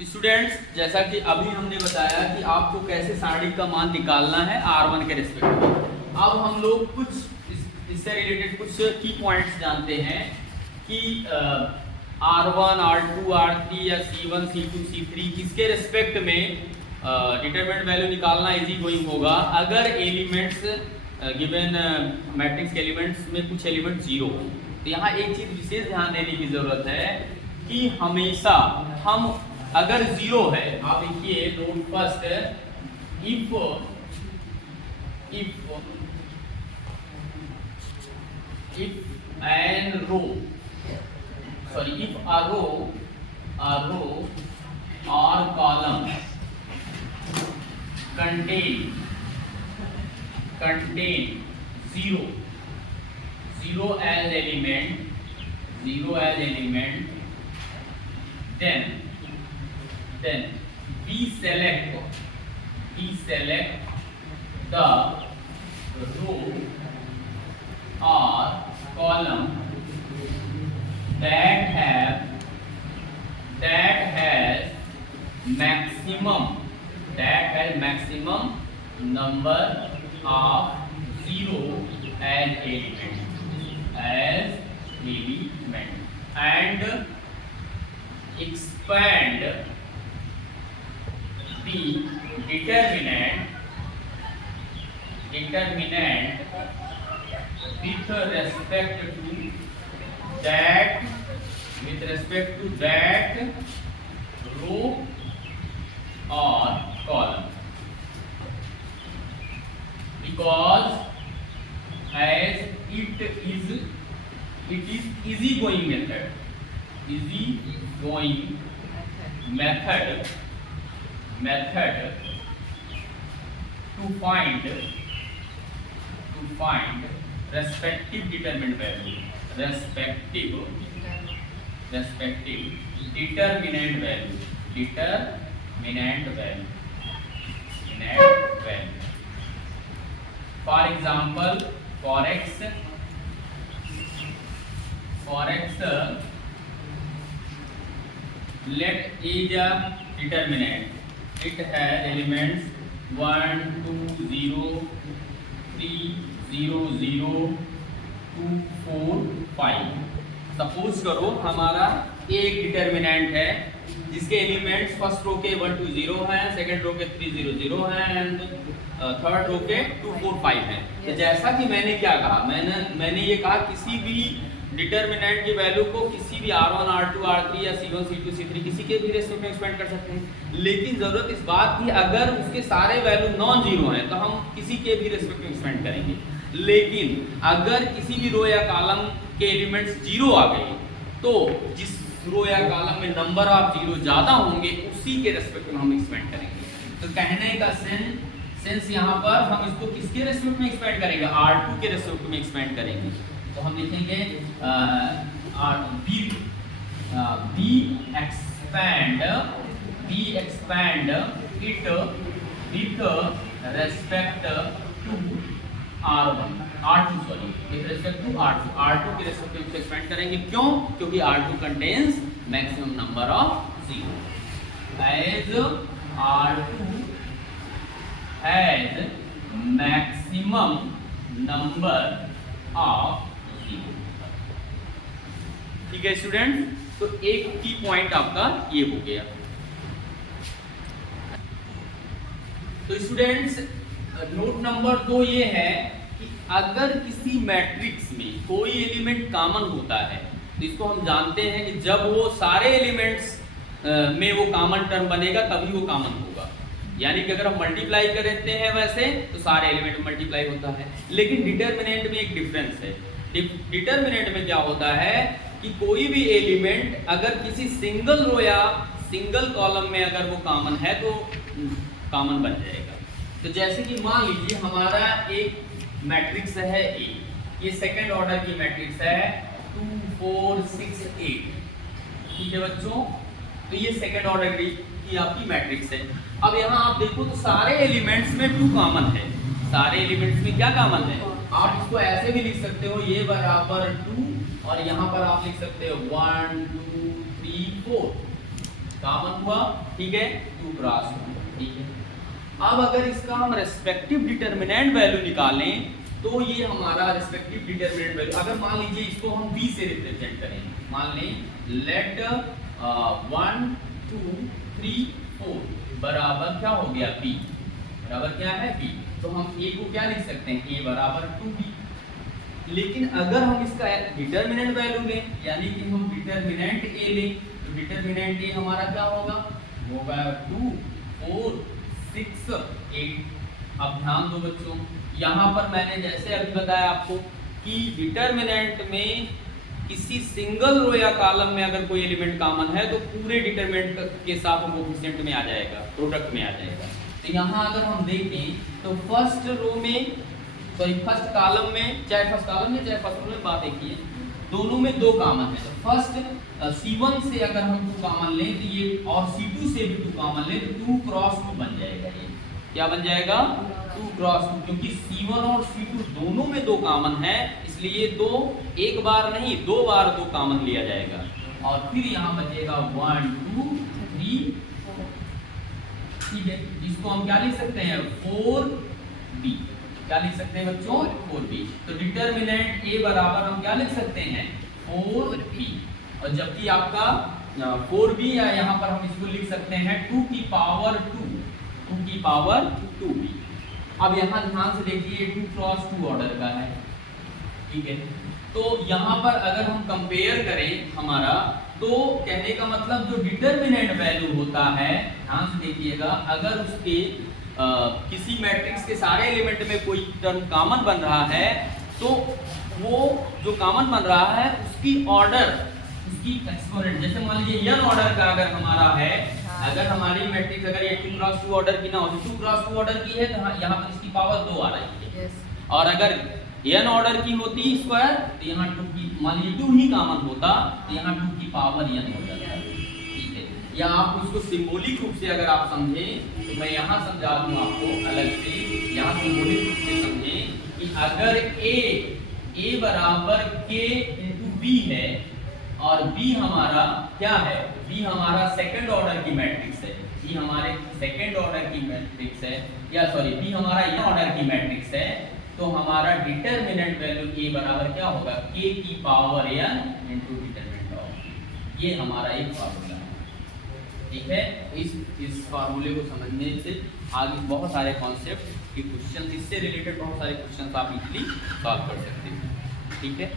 Students, जैसा कि अभी हमने बताया कि आपको कैसे सारणी का मान निकालना है R1 के रिस्पेक्ट में। अब हम लोग कुछ इससे रिलेटेड कुछ की पॉइंट्स जानते हैं कि R1, R2, R3 या C1, C2, C3 किसके रिस्पेक्ट में डिटरमिनेंट वैल्यू निकालना इजी गोइंग होगा अगर एलिमेंट्स गिवन मैट्रिक्स के एलिमेंट्स में कुछ एलिमेंट जीरो हो। तो यहाँ एक चीज विशेष ध्यान देने की जरूरत है कि हमेशा हम अगर जीरो है, आप देखिए note first, if an row sorry if a row or column contain zero as element, then we select the row or column that has maximum number of zero as element and expand the determinant with respect to that row or column, because as it is easy going method to find respective determinant value for example, for x let A is a determinant. It has elements 1, 2, 0, 3, 0, 0, 2, 4, 5। Suppose करो हमारा एक determinant है जिसके elements first row के 1, 2, 0 हैं, second row के 3, 0, 0 हैं and third row के 2, 4, 5 हैं। तो जैसा कि मैंने क्या कहा, मैंने ये कहा किसी भी डिटर्मिनेंट की वैल्यू को किसी भी R1, R2, R3 या C1, C2, C3 किसी के भी रेस्पेक्ट में एक्सपेंड कर सकते हैं, लेकिन जरूरत इस बात की अगर उसके सारे वैल्यू नॉन जीरो हैं तो हम किसी के भी रेस्पेक्ट में एक्सपेंड करेंगे। लेकिन अगर किसी भी रो या कॉलम के एलिमेंट्स जीरो आ गए तो जिस रो या कॉलम में नंबर ऑफ जीरो ज्यादा होंगे उसी के रेस्पेक्ट में हम एक्सपेंड करेंगे। तो कहने का सेंस यहाँ पर हम इसको किसके रेस्पेक्ट में एक्सपेंड करेंगे, R2 के रेस्पेक्ट में एक्सपेंड करेंगे। तो हम लिखेंगे we expand it with respect to R1 R2 sorry with respect to R2 के रेस्पेक्ट में एक्सपेंड करेंगे। क्यों? क्योंकि R2 contains maximum number of zero, as R2 has maximum number of zero। ठीक है स्टूडेंट, तो एक की पॉइंट आपका ये हो गया। तो स्टूडेंट्स नोट नंबर 2 ये है कि अगर किसी मैट्रिक्स में कोई एलिमेंट कॉमन होता है तो इसको हम जानते हैं कि जब वो सारे एलिमेंट्स में वो कॉमन टर्म बनेगा तभी वो कॉमन होगा। यानी कि अगर हम मल्टीप्लाई करते हैं वैसे तो सारे एलिमेंट मल्टीप्लाई होता है, लेकिन डिटर्मिनेंट में एक डिफरेंस है। डिटर्मिनेंट में क्या होता है कि कोई भी एलिमेंट अगर किसी सिंगल रो या सिंगल कॉलम में अगर वो कॉमन है तो कॉमन बन जाएगा। तो जैसे कि मान लीजिए हमारा एक मैट्रिक्स है ए, ये सेकंड ऑर्डर की मैट्रिक्स है 2, 4, 6, 8। ठीक है बच्चों, तो ये सेकंड ऑर्डर की आपकी मैट्रिक्स है। अब यहाँ आप देखो तो सारे एलिमेंट्स में 2 कॉमन है। सारे एलिमेंट्स में क्या कॉमन है, आप इसको ऐसे भी लिख सकते हो ये बराबर 2 और यहाँ पर आप लिख सकते हो 1, 2, 3, 4। कॉमन हुआ, ठीक है, 2 क्रॉस 2, ठीक है। अब अगर इसका हम रेस्पेक्टिव डिटरमिनेंट वैल्यू निकालें तो ये हमारा रेस्पेक्टिव डिटरमिनेंट वैल्यू, अगर मान लीजिए इसको हम b से रिप्रेजेंट करें, मान लें लेट 1 2 3 4 बराबर क्या हो गया b, बराबर क्या है b, तो हम a को क्या लिख सकते हैं, a बराबर 2b। लेकिन अगर हम इसका डिटरमिनेंट वैल्यू लें, यानी कि हम डिटरमिनेंट a लें, तो डिटरमिनेंट a हमारा क्या होगा, 2 4 6 8। अब ध्यान दो बच्चों, यहाँ पर मैंने जैसे अभी बताया आपको कि डिटरमिनेंट में किसी सिंगल रो या कॉलम में अगर कोई एलिमेंट कॉमन है तो पूरे डिटरमिनेंट के साथ वो कोफिशिएंट में आ जाएगा, प्रोडक्ट में आ जाएगा। तो यहाँ अगर हम देखें तो फर्स्ट रो में, सॉरी फर्स्ट कॉलम में, चाहे फर्स्ट कॉलम में चाहे फर्स्ट रो में, बात एक ही है, दोनों में 2 कॉमन है। तो फर्स्ट C1 से अगर हम 2 कॉमन लें तो ये, और C2 से भी 2 कॉमन लें तो 2 क्रॉस 2 बन जाएगा। ये क्या बन जाएगा, 2 क्रॉस 2, क्योंकि C1 और C2 दोनों में 2 कॉमन है, इसलिए 2 एक बार नहीं 2 बार 2 कॉमन लिया जाएगा। और फिर यहाँ बचेगा 1 2 3 4, ठीक है, इसको हम क्या लिख सकते हैं, 4b। क्या लिख सकते हैं बच्चों, 4b। तो डिटरमिनेंट a बराबर हम क्या लिख सकते हैं, 4b। और जबकि आपका 4b, या यहाँ पर हम इसको लिख सकते हैं 2 की पावर 2b। अब यहाँ ध्यान से देखिए 2 क्रॉस 2 ऑर्डर का है, ठीक है। तो यहाँ पर अगर हम कंपेयर करें हमारा, तो कहने का मतलब जो डिटरमिनेंट वैल्यू होता है, ध्यान से देखिएगा, अगर उसके किसी मैट्रिक्स के सारे एलिमेंट में कोई टर्म कॉमन बन रहा है तो वो जो कॉमन बन रहा है उसकी ऑर्डर, उसकी एक्सपोनेंट, जैसे मान लीजिए n ऑर्डर का अगर हमारा है, अगर हमारी मैट्रिक्स अगर ये 2 क्रॉस 2 ऑर्डर की ना हो, तो 2 क्रॉस 2 ऑर्डर की है तो यहाँ पर इसकी पावर 2 आ रही है। और अगर n ऑर्डर की होती स्क्वायर तो यहाँ 2 की, मान लीजिए 2 ही कॉमन होता तो यहाँ 2 की पावर n हो जाता, ठीक है। या आप उसको सिंबॉलिक रूप से अगर आप समझें तो मैं यहाँ समझा दूँ आपको अलग से, यहाँ सिंबॉलिक रूप से समझें कि अगर a बराबर k इंटू b है और b हमारा क्या है, b हमारा सेकंड ऑर्डर की मैट्रिक्स है, b हमारे सेकंड ऑर्डर की मैट्रिक्स है, या सॉरी b हमारा n ऑर्डर की मैट्रिक्स है, तो हमारा डिटरमिनेंट वैल्यू a बराबर क्या होगा, k की power n into determinant of, ये हमारा एक फार्मूला है, ठीक है। इस फार्मूले को समझने से आगे बहुत सारे कॉन्सेप्ट के क्वेश्चन, इससे रिलेटेड बहुत सारे क्वेश्चन आप इजीली सॉल्व कर सकते हैं, ठीक है।